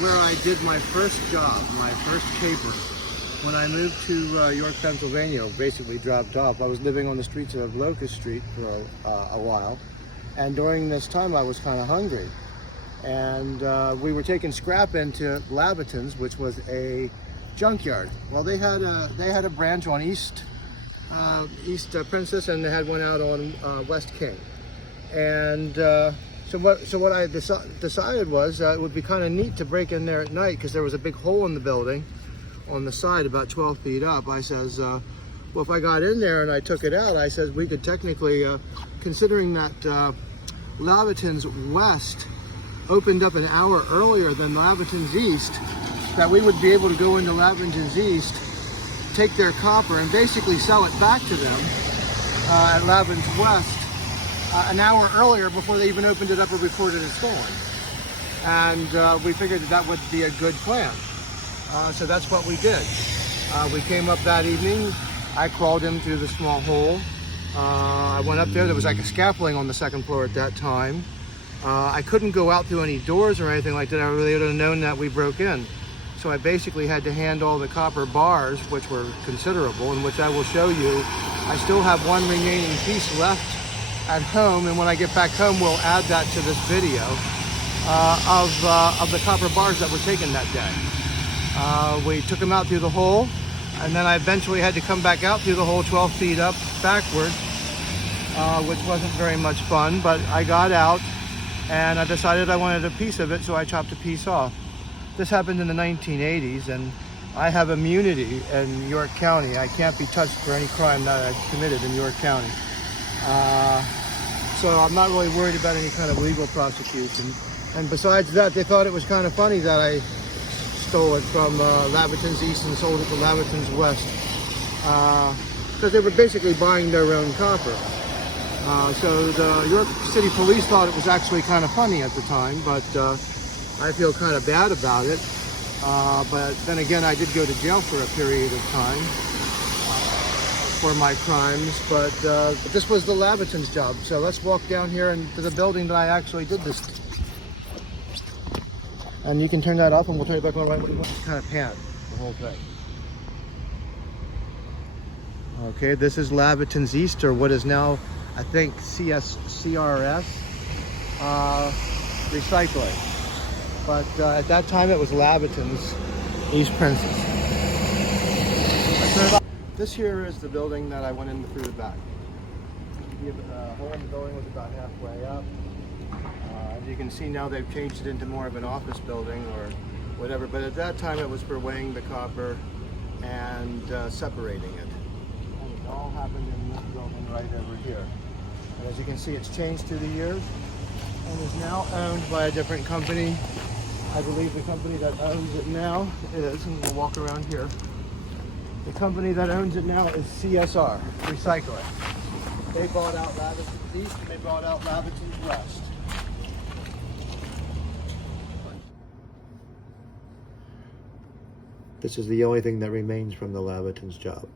where I did my first job, my first caper. When I moved to York, Pennsylvania, basically dropped off. I was living on the streets of Locust Street for a while. And during this time, I was kind of hungry. And we were taking scrap into Lavetan's, which was a junkyard. Well, they had a branch on East Princess, and they had one out on West King. And so what I decided was it would be kind of neat to break in there at night, because there was a big hole in the building on the side about 12 feet up. I says, well, if I got in there and I took it out, I says we could technically, considering that Lavetan's West opened up an hour earlier than Lavetan's East, that we would be able to go into Lavetan's East, take their copper, and basically sell it back to them at Lavetan's West an hour earlier before they even opened it up or reported it stolen. And we figured that would be a good plan. So that's what we did. We came up that evening. I crawled in through the small hole. I went up there. There was like a scaffolding on the second floor at that time. I couldn't go out through any doors or anything like that. I really would have known that we broke in. So I basically had to hand all the copper bars, which were considerable, and which I will show you. I still have one remaining piece left at home, and when I get back home, we'll add that to this video of the copper bars that were taken that day. We took them out through the hole, and then I eventually had to come back out through the hole 12 feet up backward, which wasn't very much fun, but I got out and I decided I wanted a piece of it, so I chopped a piece off. This happened in the 1980s, and I have immunity in York County. I can't be touched for any crime that I've committed in York County. So I'm not really worried about any kind of legal prosecution. And besides that, they thought it was kind of funny that I stole it from Lavetan's East and sold it to Lavetan's West, because they were basically buying their own copper. So the York City Police thought it was actually kind of funny at the time, but I feel kind of bad about it. But then again, I did go to jail for a period of time for my crimes, but this was the Lavetan's job. So let's walk down here into the building that I actually did this. And you can turn that off and we'll turn it back on right when you want. Kind of pan the whole thing. Okay, this is Lavetan's East, or what is now, I think, CRS Recycling. But at that time it was Lavetan's East Princess. This here is the building that I went in through the back. The hole in the building was about halfway up. As you can see now, they've changed it into more of an office building or whatever, but at that time it was for weighing the copper and separating it. And it all happened in this building right over here. And as you can see, it's changed through the years and is now owned by a different company. I believe the company that owns it now is, and we'll walk around here, the company that owns it now is CSR Recycling. They bought out Lavetan's East and they bought out Lavetan's West. This is the only thing that remains from the Lavetan's job.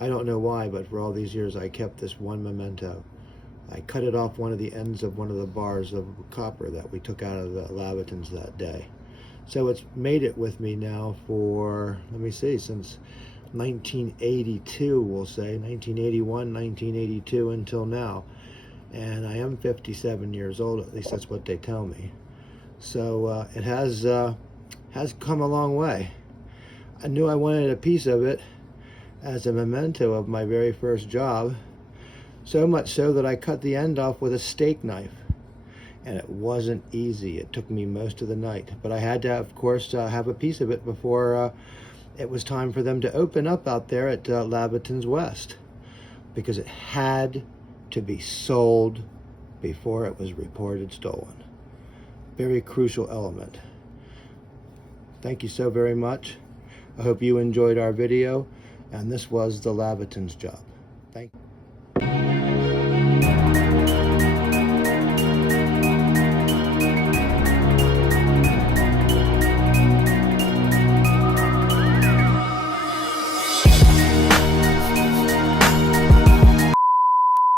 I don't know why, but for all these years I kept this one memento. I cut it off one of the ends of one of the bars of copper that we took out of the Lavetan's that day. So it's made it with me now for, let me see, since 1982, we'll say, 1981, 1982 until now. And I am 57 years old, at least that's what they tell me. So it has come a long way. I knew I wanted a piece of it as a memento of my very first job, so much so that I cut the end off with a steak knife. And it wasn't easy. It took me most of the night. But I had to, of course, have a piece of it before it was time for them to open up out there at Lavetan's West, because it had to be sold before it was reported stolen. Very crucial element. Thank you so very much. I hope you enjoyed our video, and this was the Lavetan's job. Thank you.